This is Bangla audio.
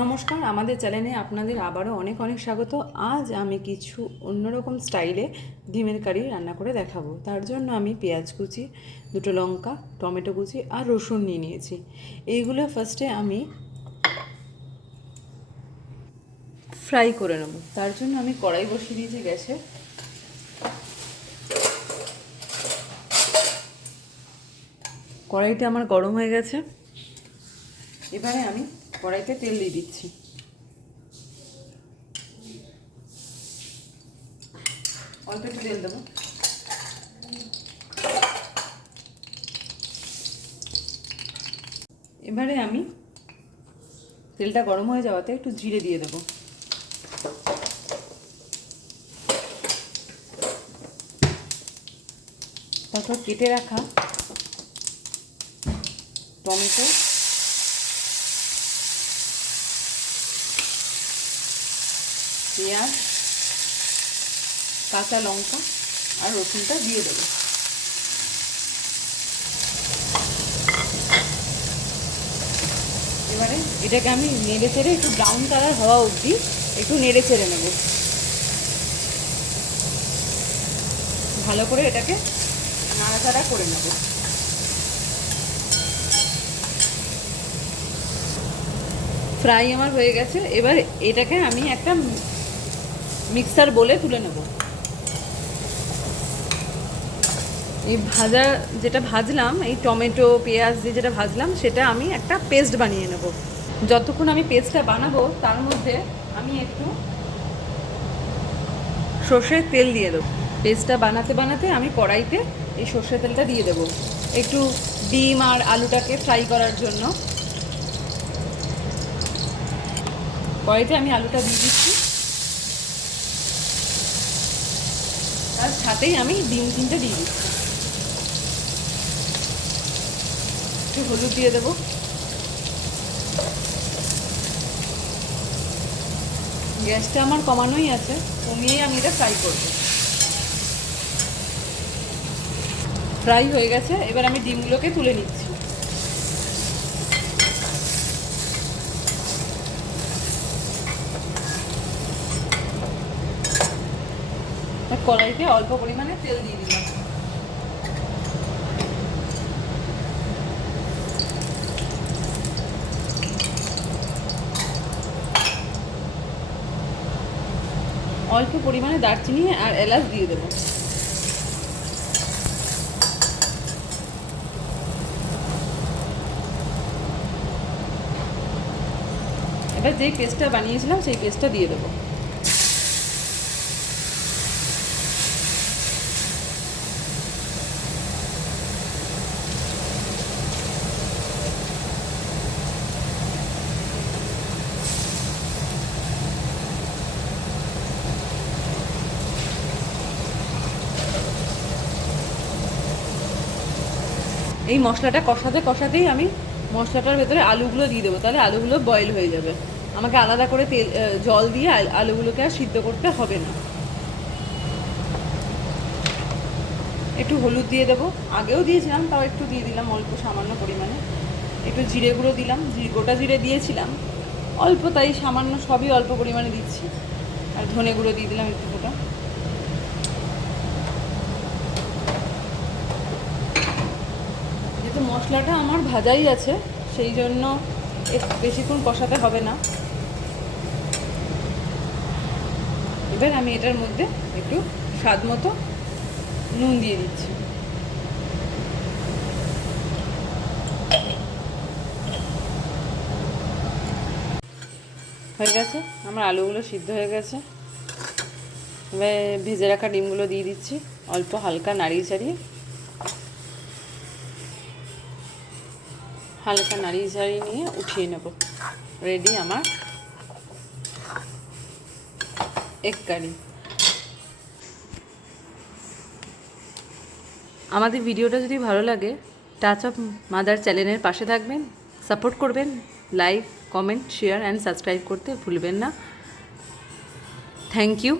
নমস্কার, আমাদের চ্যানেলে আপনাদের আবারও অনেক অনেক স্বাগত। আজ আমি কিছু অন্যরকম স্টাইলে ডিমের কারি রান্না করে দেখাবো। তার জন্য আমি পেঁয়াজ কুচি, দুটো লঙ্কা, টমেটো কুচি আর রসুন নিয়ে নিয়েছি। এইগুলো ফার্স্টে আমি ফ্রাই করে নেব। তার জন্য আমি কড়াই বসিয়ে দিয়েছি গ্যাসে। কড়াইটা আমার গরম হয়ে গেছে। এবারে আমি কড়াইতে তেল দিয়ে দিচ্ছি। অল্প একটু তেল দেবো। এবারে আমি তেলটা গরম হয়ে যাওয়াতে একটু জিরে দিয়ে দেবো। তারপর কেটে রাখা টমেটো, পেঁয়াজ, কাঁচা লঙ্কা আর রসুনটা দিয়ে দেবো। এবারে এটাকে আমি নেড়ে চেড়ে একটু ব্রাউন কালার হওয়া অবধি একটু নেড়ে চেড়ে নেব। ভালো করে এটাকে নাড়াচাড়া করে নেব। ফ্রাই আমার হয়ে গেছে। এবার এটাকে আমি একটা মিক্সার বলে তুলে নেব। এই ভাজা যেটা ভাজলাম, এই টমেটো পেঁয়াজ দিয়ে যেটা ভাজলাম, সেটা আমি একটা পেস্ট বানিয়ে নেব। যতক্ষণ আমি পেস্টটা বানাবো তার মধ্যে আমি একটু সর্ষের তেল দিয়ে দেবো। পেস্টটা বানাতে বানাতে আমি কড়াইতে এই সর্ষের তেলটা দিয়ে দেবো একটু ডিম আর আলুটাকে ফ্রাই করার জন্য। কড়াইতে আমি আলুটা দিয়ে দিচ্ছি, তার সাথেই আমি ডিম তিনটে দিয়ে দিচ্ছি। একটু হলুদ দিয়ে দেবো। গ্যাসটা আমার কমানোই আছে, কমিয়েই আমি এটা ফ্রাই করবো। ফ্রাই হয়ে গেছে। এবার আমি ডিমগুলোকে তুলে নিচ্ছি। কড়াইতে অল্প পরিমাণে তেল দিয়ে দিলাম। অল্প পরিমাণে দারচিনি আর এলাচ দিয়ে দেবো। এবার যেই পেস্টটা বানিয়েছিলাম সেই পেস্টটা দিয়ে দেবো। এই মশলাটা কষাতে কষাতেই আমি মশলাটার ভেতরে আলুগুলো দিয়ে দেবো, তাহলে আলুগুলো বয়েল হয়ে যাবে। আমাকে আলাদা করে তেল জল দিয়ে আলুগুলোকে আর সিদ্ধ করতে হবে না। একটু হলুদ দিয়ে দেবো, আগেও দিয়েছিলাম, তাও একটু দিয়ে দিলাম অল্প সামান্য পরিমাণে। একটু জিরে গুঁড়ো দিলাম, গোটা জিরে দিয়েছিলাম অল্প, তাই সামান্য সবই অল্প পরিমাণে দিচ্ছি। আর ধনে গুঁড়ো দিয়ে দিলাম একটু ফোঁটা। যেহেতু মশলাটা আমার ভাজাই আছে, সেই জন্য বেশিক্ষণ কষাতে হবে না। এবার আমি এটার মধ্যে একটু স্বাদ মতো নুন দিয়ে দিচ্ছি। হয়ে গেছে, আমার আলুগুলো সিদ্ধ হয়ে গেছে। এবার ভেজে রাখা ডিমগুলো দিয়ে দিচ্ছি, অল্প হালকা নাড়িয়ে চাড়িয়ে নিয়ে উঠিয়ে নেব। রেডি আমার এগ কারি। আমাদের ভিডিওটা যদি ভালো লাগে, টাচ অফ মাদার চ্যানেলের পাশে থাকবেন, সাপোর্ট করবেন, like, comment, share and subscribe করতে ভুলবেন না। Thank you.